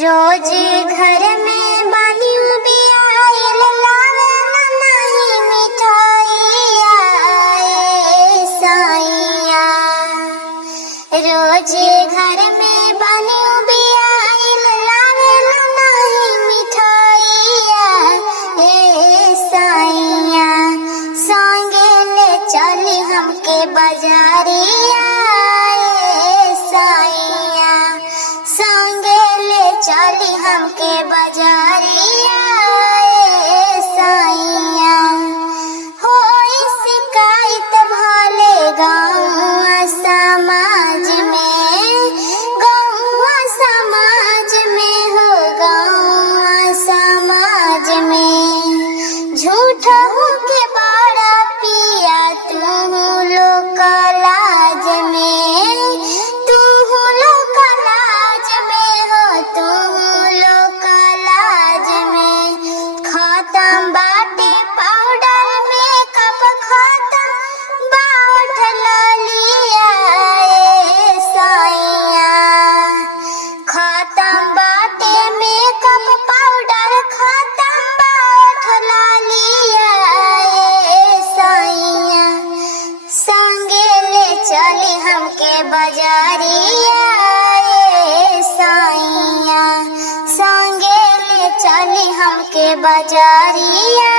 रोज घर में बानी बियाइल लावे ना नहीं मिठाइया ए साइया। रोज घर में बानी बियाइल लावे ना नहीं मिठाइया ए साइया। संगे ले चली हमके बाजारिया ए साइया। संगे ले चली हमके बाजारिया ए साइया। होई शिकायत भले गाँव समाज में, गाँव समाज में हो गाँव समाज में। झूठ के बड़ा पिया तू लोग लाज में, तू लोग लाज में हो, तू लोग लाज में। खत्म बाटे पाउडर मेकअप, खत्म बाट लिया ए साइया। खत्म बाटे मेकअप पाउडर, खत्म बाट लिया ए साइया। संगे ले चली हमके बाजारिया ए साइया। संगे ले चली हमके बाजारिया